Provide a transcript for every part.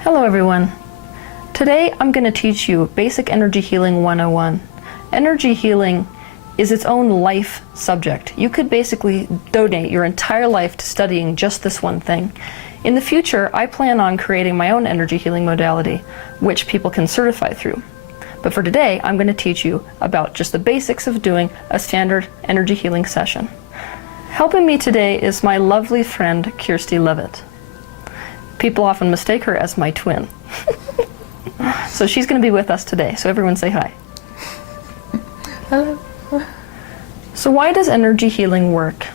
Hello everyone. Today I'm going to teach you Basic Energy Healing 101. Energy healing is its own life subject. You could basically donate your entire life to studying just this one thing. In the future, I plan on creating my own energy healing modality, which people can certify through. But for today, I'm going to teach you about just the basics of doing a standard energy healing session. Helping me today is my lovely friend, Kirsty Levitt. People often mistake her as my twin. So she's going to be with us today, so everyone say hi. Hello. So why does energy healing work?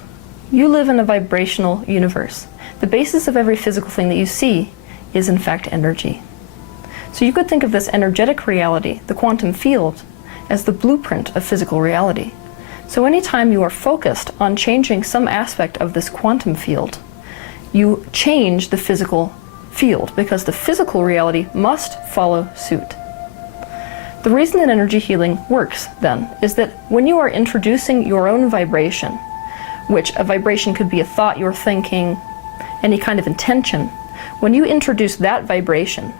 You live in a vibrational universe. The basis of every physical thing that you see is in fact energy. So you could think of this energetic reality, the quantum field, as the blueprint of physical reality. So anytime you are focused on changing some aspect of this quantum field, you change the physical field, because the physical reality must follow suit. The reason that energy healing works, then, is that when you are introducing your own vibration, which a vibration could be a thought you're thinking, any kind of intention, when you introduce that vibration,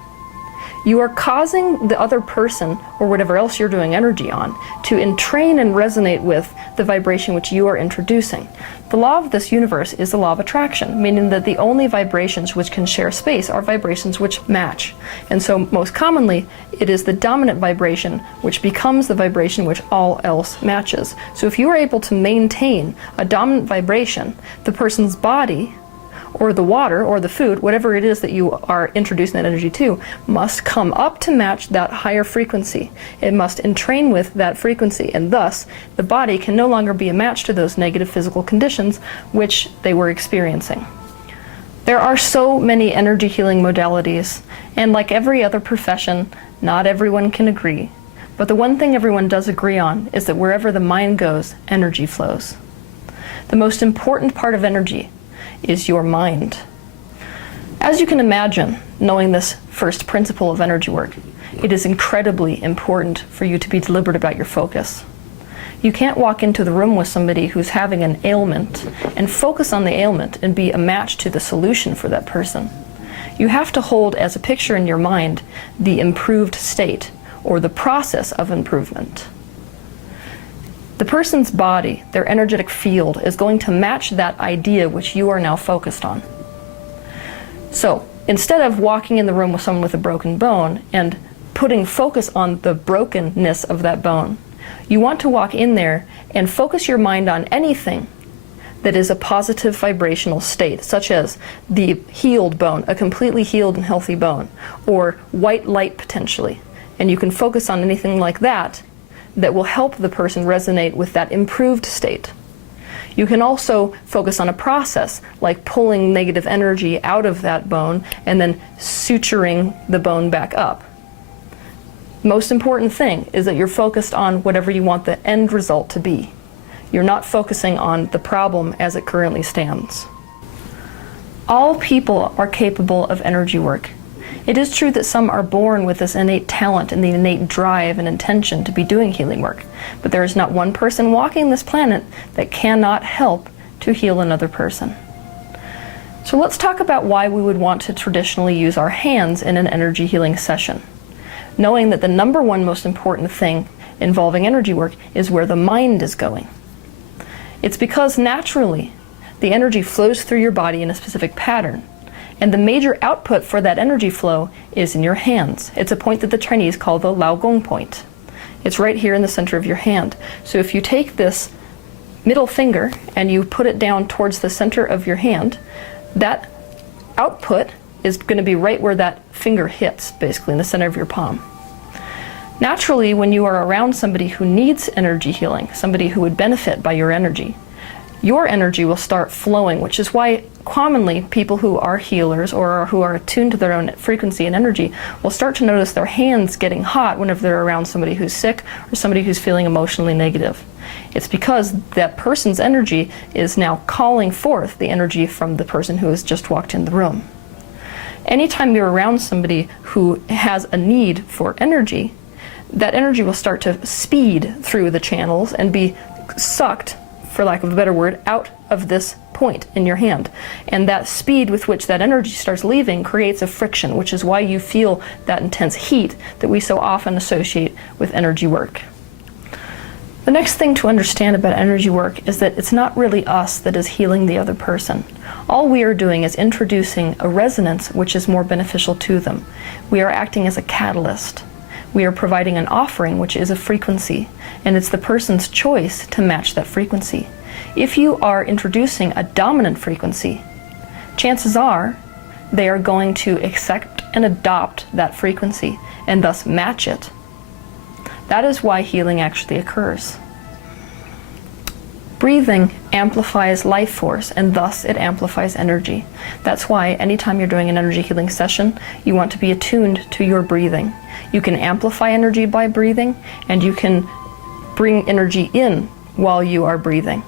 you are causing the other person, or whatever else you're doing energy on, to entrain and resonate with the vibration which you are introducing. The law of this universe is the law of attraction, meaning that the only vibrations which can share space are vibrations which match. And so most commonly, it is the dominant vibration which becomes the vibration which all else matches. So if you are able to maintain a dominant vibration, the person's body, or the water, or the food, whatever it is that you are introducing that energy to, must come up to match that higher frequency. It must entrain with that frequency, and thus the body can no longer be a match to those negative physical conditions which they were experiencing. There are so many energy healing modalities, and like every other profession, not everyone can agree. But the one thing everyone does agree on is that wherever the mind goes, energy flows. The most important part of energy is your mind. As you can imagine, knowing this first principle of energy work, it is incredibly important for you to be deliberate about your focus. You can't walk into the room with somebody who's having an ailment and focus on the ailment and be a match to the solution for that person. You have to hold as a picture in your mind the improved state, or the process of improvement. The person's body, their energetic field, is going to match that idea which you are now focused on. So instead of walking in the room with someone with a broken bone and putting focus on the brokenness of that bone, you want to walk in there and focus your mind on anything that is a positive vibrational state, such as the healed bone, a completely healed and healthy bone, or white light potentially. And you can focus on anything like that that will help the person resonate with that improved state. You can also focus on a process, like pulling negative energy out of that bone and then suturing the bone back up. Most important thing is that you're focused on whatever you want the end result to be. You're not focusing on the problem as it currently stands. All people are capable of energy work. It is true that some are born with this innate talent and the innate drive and intention to be doing healing work, but there is not one person walking this planet that cannot help to heal another person. So let's talk about why we would want to traditionally use our hands in an energy healing session, knowing that the number one most important thing involving energy work is where the mind is going. It's because naturally the energy flows through your body in a specific pattern, and the major output for that energy flow is in your hands. It's a point that the Chinese call the Lao Gong point. It's right here in the center of your hand. So if you take this middle finger and you put it down towards the center of your hand, that output is going to be right where that finger hits, basically in the center of your palm. Naturally, when you are around somebody who needs energy healing, somebody who would benefit by your energy, your energy will start flowing, which is why commonly people who are healers or who are attuned to their own frequency and energy will start to notice their hands getting hot whenever they're around somebody who's sick or somebody who's feeling emotionally negative. It's because that person's energy is now calling forth the energy from the person who has just walked in the room. Anytime you're around somebody who has a need for energy, that energy will start to speed through the channels and be sucked, for lack of a better word, out of this point in your hand. And that speed with which that energy starts leaving creates a friction, which is why you feel that intense heat that we so often associate with energy work. The next thing to understand about energy work is that it's not really us that is healing the other person. All we are doing is introducing a resonance which is more beneficial to them. We are acting as a catalyst. We are providing an offering which is a frequency, and it's the person's choice to match that frequency. If you are introducing a dominant frequency, chances are they are going to accept and adopt that frequency and thus match it. That is why healing actually occurs. Breathing amplifies life force, and thus it amplifies energy. That's why anytime you're doing an energy healing session, you want to be attuned to your breathing. You can amplify energy by breathing, and you can bring energy in while you are breathing.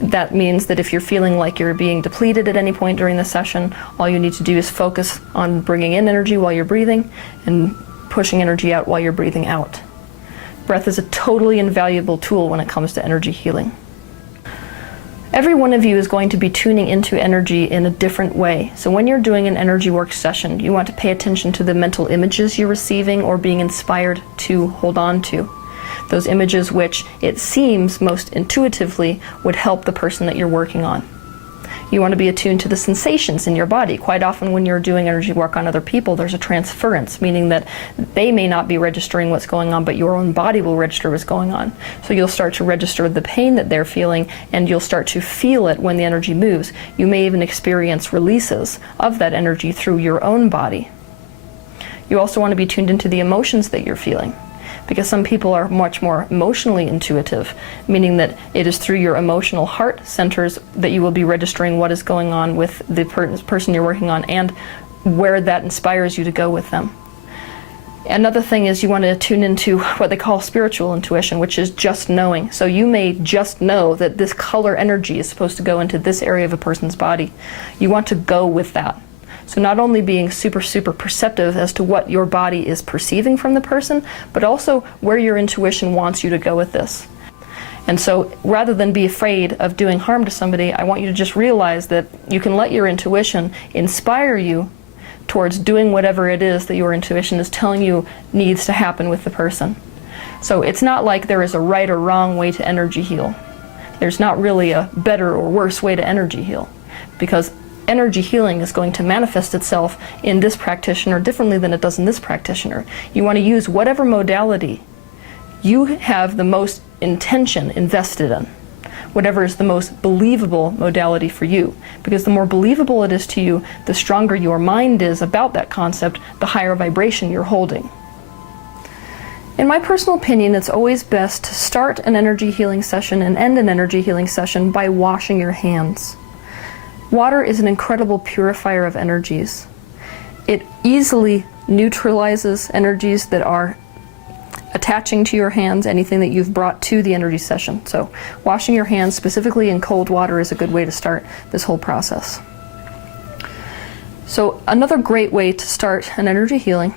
That means that if you're feeling like you're being depleted at any point during the session, all you need to do is focus on bringing in energy while you're breathing and pushing energy out while you're breathing out. Breath is a totally invaluable tool when it comes to energy healing. Every one of you is going to be tuning into energy in a different way. So when you're doing an energy work session, you want to pay attention to the mental images you're receiving or being inspired to hold on to. Those images which it seems most intuitively would help the person that you're working on. You want to be attuned to the sensations in your body. Quite often when you're doing energy work on other people, there's a transference, meaning that they may not be registering what's going on, but your own body will register what's going on. So you'll start to register the pain that they're feeling, and you'll start to feel it when the energy moves. You may even experience releases of that energy through your own body. You also want to be tuned into the emotions that you're feeling, because some people are much more emotionally intuitive, meaning that it is through your emotional heart centers that you will be registering what is going on with the person you're working on and where that inspires you to go with them. Another thing is you want to tune into what they call spiritual intuition, which is just knowing. So you may just know that this color energy is supposed to go into this area of a person's body. You want to go with that. So not only being super perceptive as to what your body is perceiving from the person, but also where your intuition wants you to go with this. And so rather than be afraid of doing harm to somebody, I want you to just realize that you can let your intuition inspire you towards doing whatever it is that your intuition is telling you needs to happen with the person. So it's not like there is a right or wrong way to energy heal. There's not really a better or worse way to energy heal, because energy healing is going to manifest itself in this practitioner differently than it does in this practitioner. You want to use whatever modality you have the most intention invested in, whatever is the most believable modality for you. Because the more believable it is to you, the stronger your mind is about that concept, the higher vibration you're holding. In my personal opinion, it's always best to start an energy healing session and end an energy healing session by washing your hands. Water is an incredible purifier of energies. It easily neutralizes energies that are attaching to your hands, anything that you've brought to the energy session. So washing your hands, specifically in cold water, is a good way to start this whole process. So another great way to start an energy healing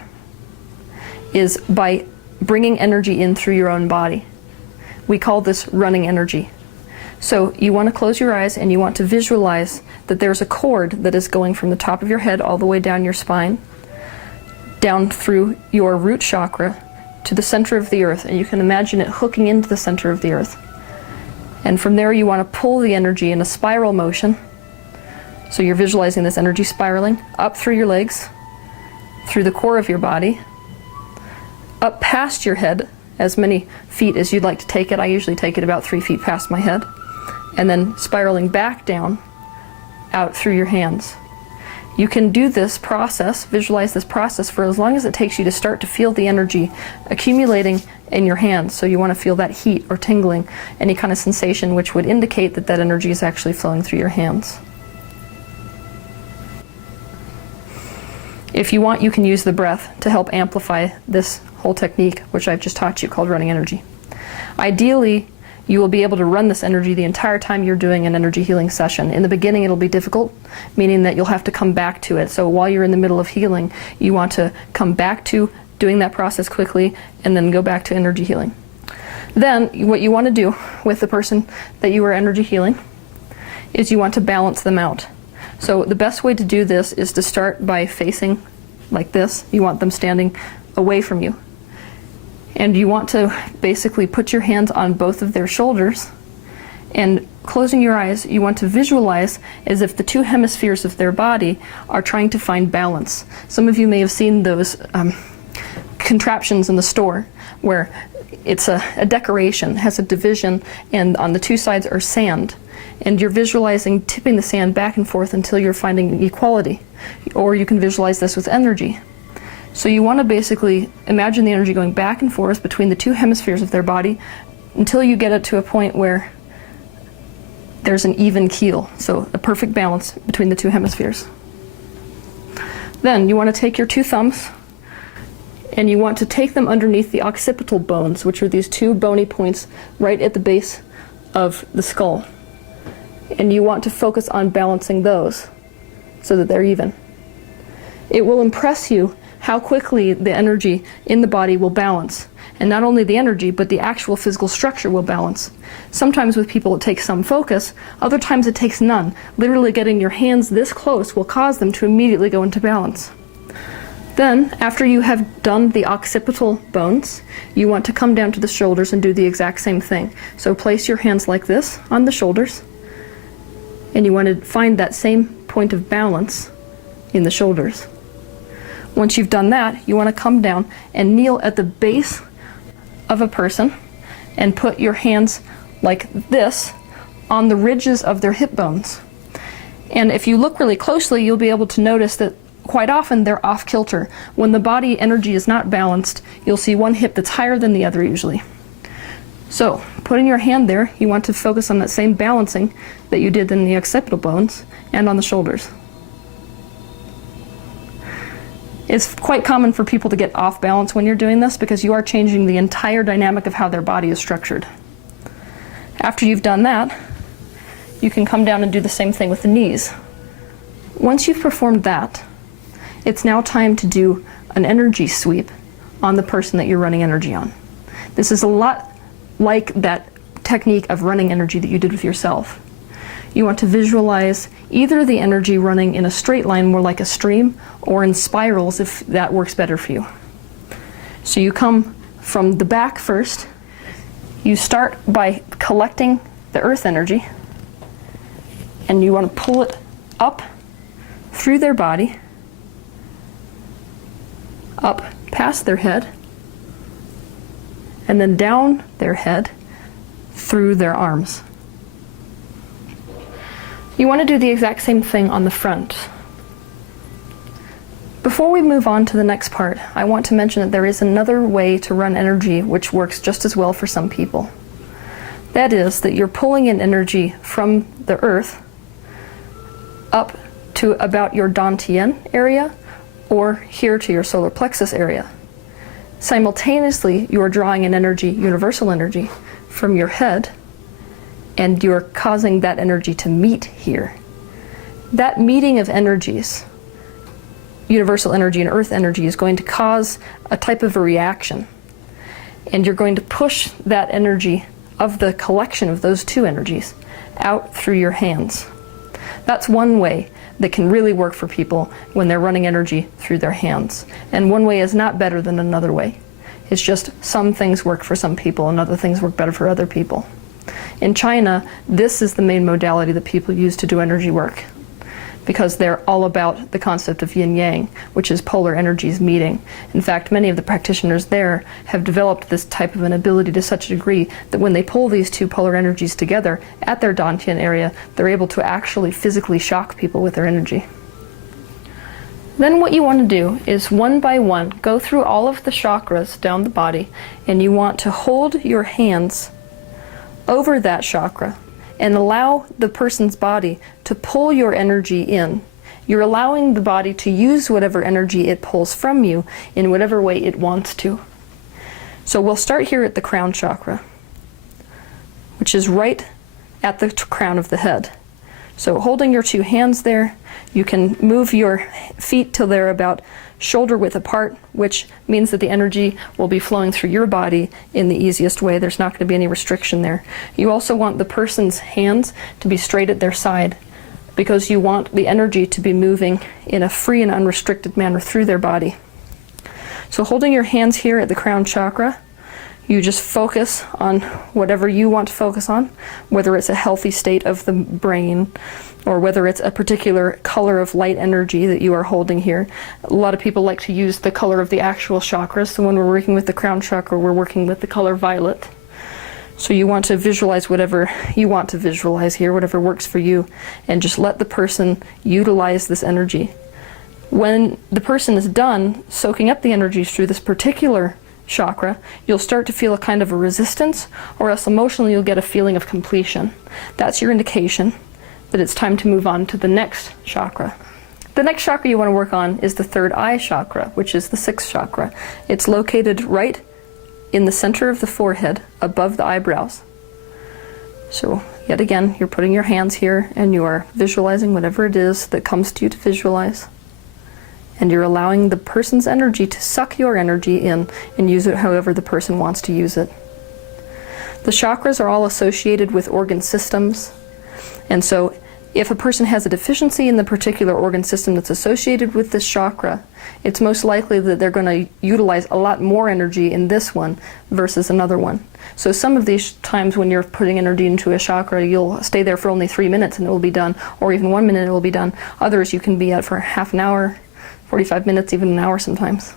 is by bringing energy in through your own body. We call this running energy. So you want to close your eyes and you want to visualize that there's a cord that is going from the top of your head all the way down your spine, down through your root chakra to the center of the earth, and you can imagine it hooking into the center of the earth. And from there you want to pull the energy in a spiral motion. So you're visualizing this energy spiraling up through your legs, through the core of your body, up past your head, as many feet as you'd like to take it. I usually take it about 3 feet past my head. And then spiraling back down, out through your hands. You can do this process, visualize this process, for as long as it takes you to start to feel the energy accumulating in your hands. So you want to feel that heat or tingling, any kind of sensation which would indicate that that energy is actually flowing through your hands. If you want, you can use the breath to help amplify this whole technique, which I've just taught you, called running energy. Ideally, you will be able to run this energy the entire time you're doing an energy healing session. In the beginning, it'll be difficult, meaning that you'll have to come back to it. So while you're in the middle of healing, you want to come back to doing that process quickly and then go back to energy healing. Then, what you want to do with the person that you are energy healing is you want to balance them out. So the best way to do this is to start by facing like this. You want them standing away from you. And you want to basically put your hands on both of their shoulders, and closing your eyes, you want to visualize as if the two hemispheres of their body are trying to find balance. Some of you may have seen those contraptions in the store where it's a decoration, has a division, and on the two sides are sand. And you're visualizing tipping the sand back and forth until you're finding equality. Or you can visualize this with energy. So you want to basically imagine the energy going back and forth between the two hemispheres of their body until you get it to a point where there's an even keel, so a perfect balance between the two hemispheres. Then you want to take your two thumbs and you want to take them underneath the occipital bones, which are these two bony points right at the base of the skull. And you want to focus on balancing those so that they're even. It will impress you how quickly the energy in the body will balance. And not only the energy, but the actual physical structure will balance. Sometimes with people it takes some focus, other times it takes none. Literally getting your hands this close will cause them to immediately go into balance. Then, after you have done the occipital bones, you want to come down to the shoulders and do the exact same thing. So place your hands like this on the shoulders, and you want to find that same point of balance in the shoulders. Once you've done that, you want to come down and kneel at the base of a person and put your hands like this on the ridges of their hip bones. And if you look really closely, you'll be able to notice that quite often they're off kilter. When the body energy is not balanced, you'll see one hip that's higher than the other usually. So, putting your hand there, you want to focus on that same balancing that you did in the occipital bones and on the shoulders. It's quite common for people to get off balance when you're doing this because you are changing the entire dynamic of how their body is structured. After you've done that, you can come down and do the same thing with the knees. Once you've performed that, it's now time to do an energy sweep on the person that you're running energy on. This is a lot like that technique of running energy that you did with yourself. You want to visualize either the energy running in a straight line, more like a stream, or in spirals if that works better for you. So you come from the back first. You start by collecting the earth energy, and you want to pull it up through their body, up past their head, and then down their head through their arms. You want to do the exact same thing on the front. Before we move on to the next part, I want to mention that there is another way to run energy which works just as well for some people. That is that you're pulling in energy from the earth up to about your dantian area or here to your solar plexus area. Simultaneously, you are drawing an energy, universal energy, from your head, and you're causing that energy to meet here. That meeting of energies, universal energy and earth energy, is going to cause a type of a reaction. And you're going to push that energy of the collection of those two energies out through your hands. That's one way that can really work for people when they're running energy through their hands. And one way is not better than another way. It's just some things work for some people and other things work better for other people. In China, this is the main modality that people use to do energy work, because they're all about the concept of yin-yang, which is polar energies meeting. In fact, many of the practitioners there have developed this type of an ability to such a degree that when they pull these two polar energies together at their dantian area, they're able to actually physically shock people with their energy. Then what you want to do is one by one go through all of the chakras down the body, and you want to hold your hands over that chakra and allow the person's body to pull your energy in. You're allowing the body to use whatever energy it pulls from you in whatever way it wants to. So we'll start here at the crown chakra, which is right at the crown of the head. So holding your two hands there, you can move your feet till they're about shoulder width apart, which means that the energy will be flowing through your body in the easiest way. There's not going to be any restriction there. You also want the person's hands to be straight at their side, because you want the energy to be moving in a free and unrestricted manner through their body. So holding your hands here at the crown chakra, you just focus on whatever you want to focus on, whether it's a healthy state of the brain or whether it's a particular color of light energy that you are holding here. A lot of people like to use the color of the actual chakras. So when we're working with the crown chakra, we're working with the color violet. So you want to visualize whatever you want to visualize here, whatever works for you, and just let the person utilize this energy. When the person is done soaking up the energies through this particular chakra, you'll start to feel a kind of a resistance, or else emotionally you'll get a feeling of completion. That's your indication that it's time to move on to the next chakra. The next chakra you want to work on is the third eye chakra, which is the sixth chakra. It's located right in the center of the forehead, above the eyebrows. So yet again, you're putting your hands here and you are visualizing whatever it is that comes to you to visualize. And you're allowing the person's energy to suck your energy in and use it however the person wants to use it. The chakras are all associated with organ systems. And so if a person has a deficiency in the particular organ system that's associated with this chakra, it's most likely that they're going to utilize a lot more energy in this one versus another one. So some of these times when you're putting energy into a chakra, you'll stay there for only 3 minutes and it will be done, or even 1 minute it will be done. Others you can be at for half an hour, 45 minutes, even an hour sometimes.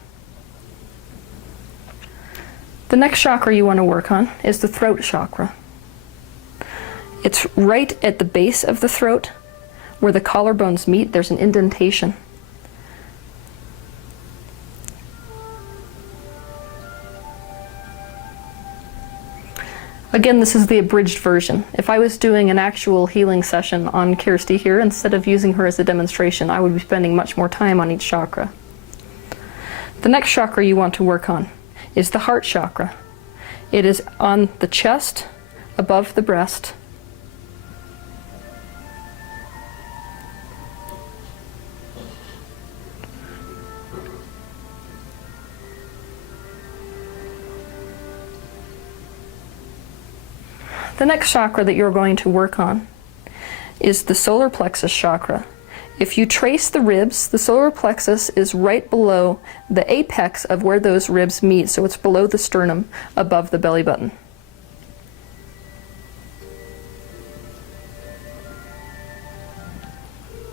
The next chakra you want to work on is the throat chakra. It's right at the base of the throat where the collarbones meet. There's an indentation. Again, this is the abridged version. If I was doing an actual healing session on Kirsty here, instead of using her as a demonstration, I would be spending much more time on each chakra. The next chakra you want to work on is the heart chakra. It is on the chest, above the breast. The next chakra that you're going to work on is the solar plexus chakra. If you trace the ribs, the solar plexus is right below the apex of where those ribs meet, so it's below the sternum, above the belly button.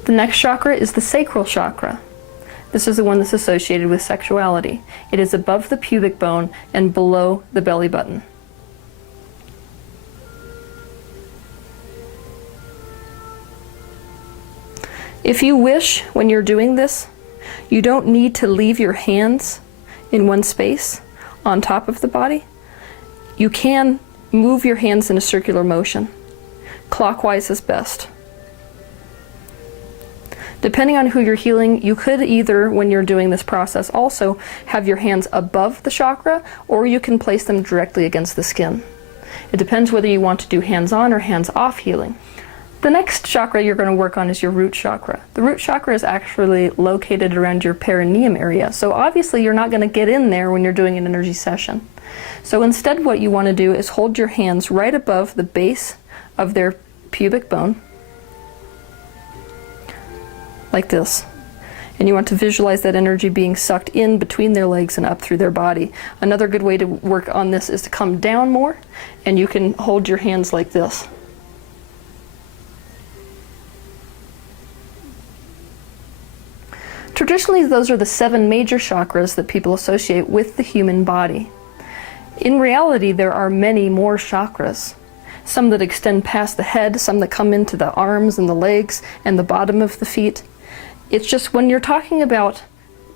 The next chakra is the sacral chakra. This is the one that's associated with sexuality. It is above the pubic bone and below the belly button. If you wish, when you're doing this, you don't need to leave your hands in one space on top of the body. You can move your hands in a circular motion. Clockwise is best. Depending on who you're healing, you could either, when you're doing this process, also have your hands above the chakra, or you can place them directly against the skin. It depends whether you want to do hands-on or hands-off healing. The next chakra you're going to work on is your root chakra. The root chakra is actually located around your perineum area, so obviously you're not going to get in there when you're doing an energy session. So instead what you want to do is hold your hands right above the base of their pubic bone, like this. And you want to visualize that energy being sucked in between their legs and up through their body. Another good way to work on this is to come down more, and you can hold your hands like this. Traditionally, those are the 7 major chakras that people associate with the human body. In reality, there are many more chakras. Some that extend past the head, some that come into the arms and the legs and the bottom of the feet. It's just when you're talking about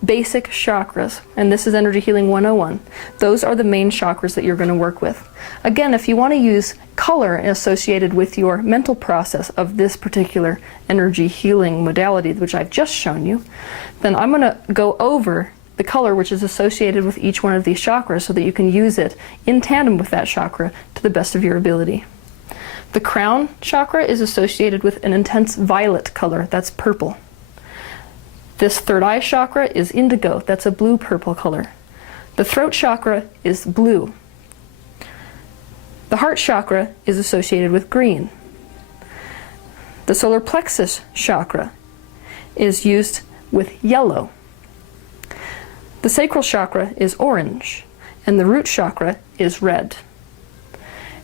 basic chakras, and this is Energy Healing 101, those are the main chakras that you're going to work with. Again, if you want to use color associated with your mental process of this particular energy healing modality, which I've just shown you, then I'm going to go over the color which is associated with each one of these chakras so that you can use it in tandem with that chakra to the best of your ability. The crown chakra is associated with an intense violet color, that's purple. This third eye chakra is indigo, that's a blue-purple color. The throat chakra is blue. The heart chakra is associated with green. The solar plexus chakra is used with yellow. The sacral chakra is orange, and the root chakra is red.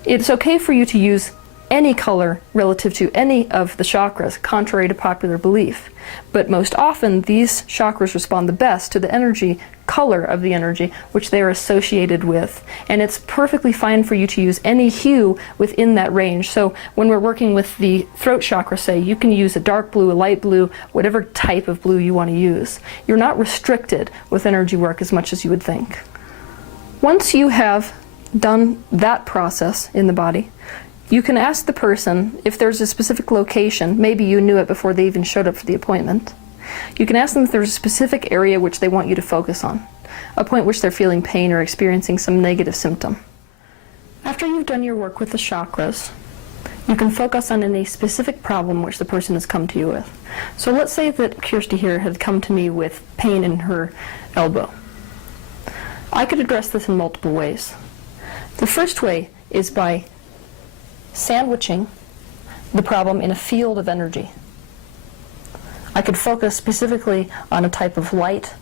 It's okay for you to use any color relative to any of the chakras, contrary to popular belief. But most often, these chakras respond the best to the energy, color of the energy, which they are associated with. And it's perfectly fine for you to use any hue within that range. So when we're working with the throat chakra, say, you can use a dark blue, a light blue, whatever type of blue you want to use. You're not restricted with energy work as much as you would think. Once you have done that process in the body, you can ask the person if there's a specific location, maybe you knew it before they even showed up for the appointment. You can ask them if there's a specific area which they want you to focus on, a point which they're feeling pain or experiencing some negative symptom. After you've done your work with the chakras, you can focus on any specific problem which the person has come to you with. So let's say that Kirsty here had come to me with pain in her elbow. I could address this in multiple ways. The first way is by sandwiching the problem in a field of energy. I could focus specifically on a type of light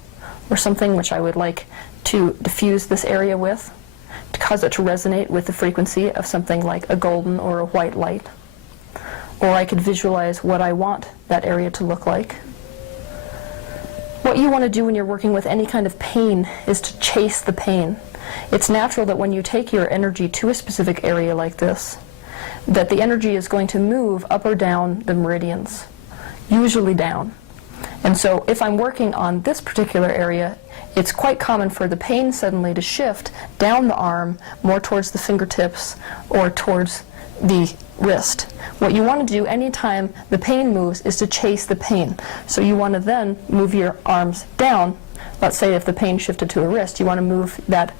or something which I would like to diffuse this area with, to cause it to resonate with the frequency of something like a golden or a white light. Or I could visualize what I want that area to look like. What you want to do when you're working with any kind of pain is to chase the pain. It's natural that when you take your energy to a specific area like this, that the energy is going to move up or down the meridians, usually down. And so if I'm working on this particular area, it's quite common for the pain suddenly to shift down the arm, more towards the fingertips or towards the wrist. What you want to do anytime the pain moves is to chase the pain. So you want to then move your arms down. Let's say if the pain shifted to a wrist, you want to move that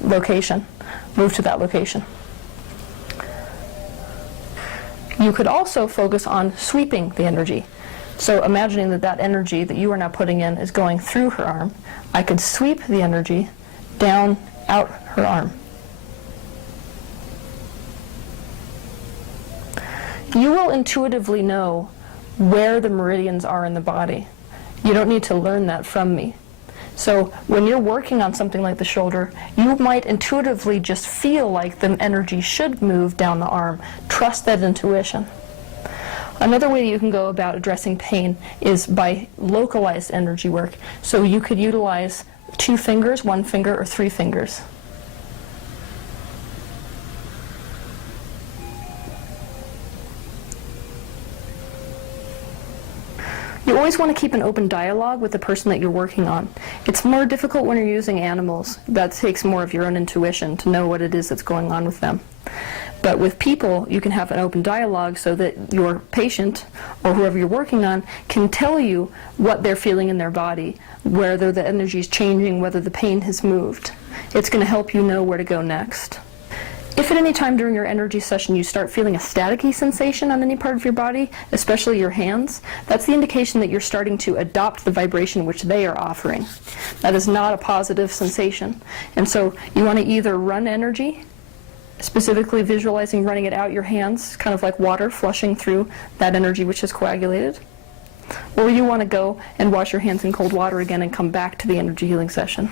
location, move to that location. You could also focus on sweeping the energy. So imagining that that energy that you are now putting in is going through her arm, I could sweep the energy down, out her arm. You will intuitively know where the meridians are in the body. You don't need to learn that from me. So when you're working on something like the shoulder, you might intuitively just feel like the energy should move down the arm. Trust that intuition. Another way you can go about addressing pain is by localized energy work. So you could utilize 2 fingers, 1 finger, or 3 fingers. You always want to keep an open dialogue with the person that you're working on. It's more difficult when you're using animals. That takes more of your own intuition to know what it is that's going on with them. But with people, you can have an open dialogue so that your patient or whoever you're working on can tell you what they're feeling in their body, whether the energy is changing, whether the pain has moved. It's going to help you know where to go next. If at any time during your energy session you start feeling a staticky sensation on any part of your body, especially your hands, that's the indication that you're starting to adopt the vibration which they are offering. That is not a positive sensation. And so you want to either run energy, specifically visualizing running it out your hands, kind of like water flushing through that energy which is coagulated, or you want to go and wash your hands in cold water again and come back to the energy healing session.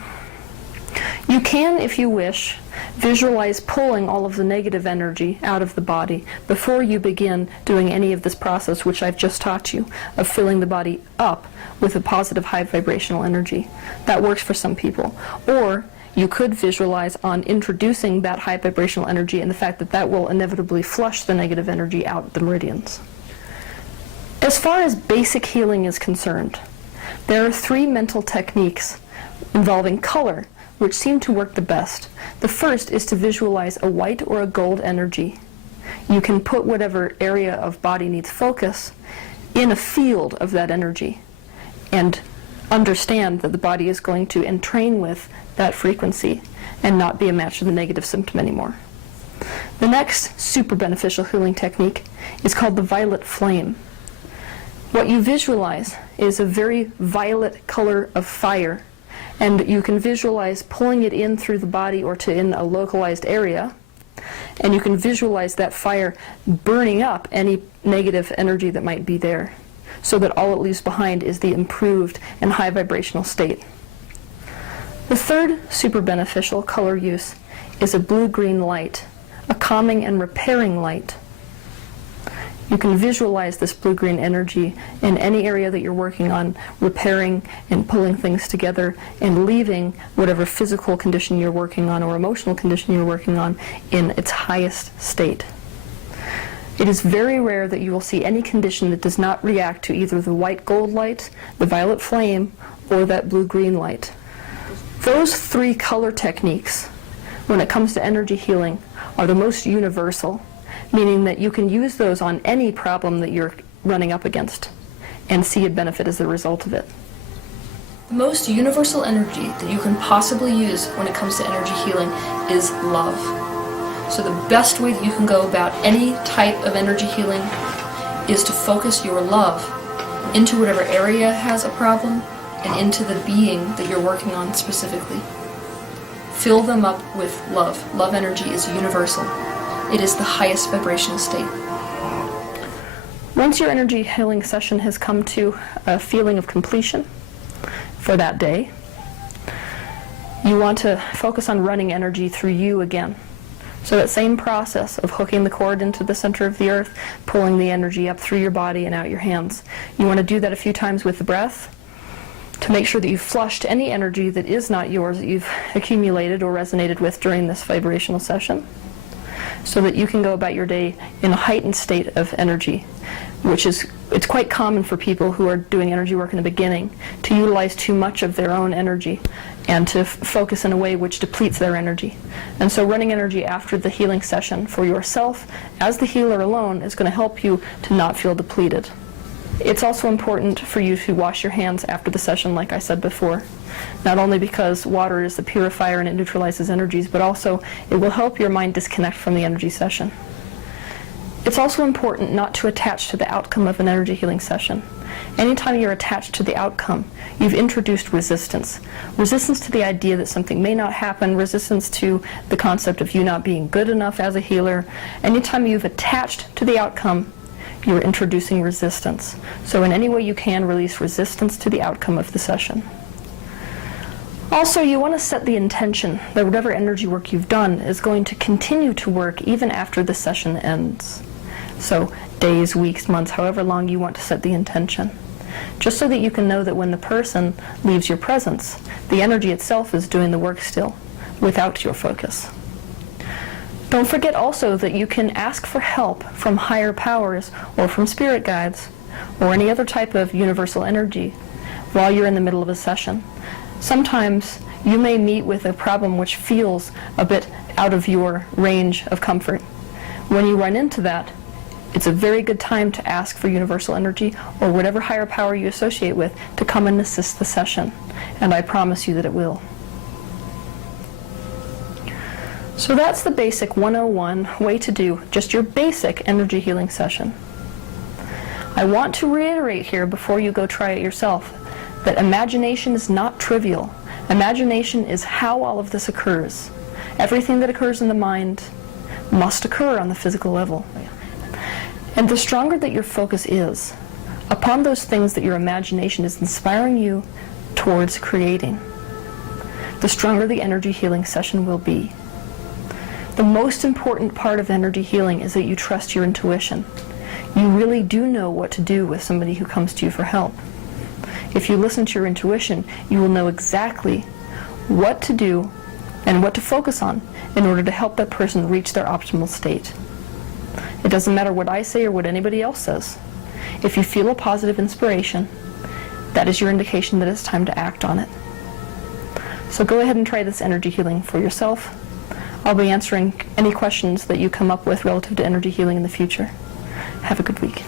You can, if you wish, visualize pulling all of the negative energy out of the body before you begin doing any of this process which I've just taught you, of filling the body up with a positive high vibrational energy. That works for some people. Or you could visualize on introducing that high vibrational energy and the fact that that will inevitably flush the negative energy out the meridians. As far as basic healing is concerned, there are 3 mental techniques involving color which seem to work the best. The first is to visualize a white or a gold energy. You can put whatever area of body needs focus in a field of that energy and understand that the body is going to entrain with that frequency and not be a match to the negative symptom anymore. The next super beneficial healing technique is called the violet flame. What you visualize is a very violet color of fire, and you can visualize pulling it in through the body or to in a localized area, and you can visualize that fire burning up any negative energy that might be there, so that all it leaves behind is the improved and high vibrational state. The third super beneficial color use is a blue-green light, a calming and repairing light. You can visualize this blue-green energy in any area that you're working on, repairing and pulling things together and leaving whatever physical condition you're working on or emotional condition you're working on in its highest state. It is very rare that you will see any condition that does not react to either the white gold light, the violet flame, or that blue-green light. Those 3 color techniques, when it comes to energy healing, are the most universal, meaning that you can use those on any problem that you're running up against and see a benefit as a result of it. The most universal energy that you can possibly use when it comes to energy healing is love. So the best way that you can go about any type of energy healing is to focus your love into whatever area has a problem and into the being that you're working on specifically. Fill them up with love. Love energy is universal. It is the highest vibrational state. Once your energy healing session has come to a feeling of completion for that day, you want to focus on running energy through you again. So that same process of hooking the cord into the center of the earth, pulling the energy up through your body and out your hands. You want to do that a few times with the breath to make sure that you've flushed any energy that is not yours that you've accumulated or resonated with during this vibrational session, so that you can go about your day in a heightened state of energy, it's quite common for people who are doing energy work in the beginning to utilize too much of their own energy and to focus in a way which depletes their energy. And so running energy after the healing session for yourself as the healer alone is going to help you to not feel depleted. It's also important for you to wash your hands after the session, like I said before. Not only because water is the purifier and it neutralizes energies, but also it will help your mind disconnect from the energy session. It's also important not to attach to the outcome of an energy healing session. Anytime you're attached to the outcome, you've introduced resistance. Resistance to the idea that something may not happen, resistance to the concept of you not being good enough as a healer. Anytime you've attached to the outcome, you're introducing resistance. So in any way you can, release resistance to the outcome of the session. Also, you want to set the intention that whatever energy work you've done is going to continue to work even after the session ends. So days, weeks, months, however long you want to set the intention. Just so that you can know that when the person leaves your presence, the energy itself is doing the work still, without your focus. Don't forget also that you can ask for help from higher powers or from spirit guides or any other type of universal energy while you're in the middle of a session. Sometimes you may meet with a problem which feels a bit out of your range of comfort. When you run into that, it's a very good time to ask for universal energy or whatever higher power you associate with to come and assist the session. And I promise you that it will. So that's the basic 101 way to do just your basic energy healing session. I want to reiterate here before you go try it yourself that imagination is not trivial. Imagination is how all of this occurs. Everything that occurs in the mind must occur on the physical level. And the stronger that your focus is upon those things that your imagination is inspiring you towards creating, the stronger the energy healing session will be. The most important part of energy healing is that you trust your intuition. You really do know what to do with somebody who comes to you for help. If you listen to your intuition, you will know exactly what to do and what to focus on in order to help that person reach their optimal state. It doesn't matter what I say or what anybody else says. If you feel a positive inspiration, that is your indication that it's time to act on it. So go ahead and try this energy healing for yourself. I'll be answering any questions that you come up with relative to energy healing in the future. Have a good week.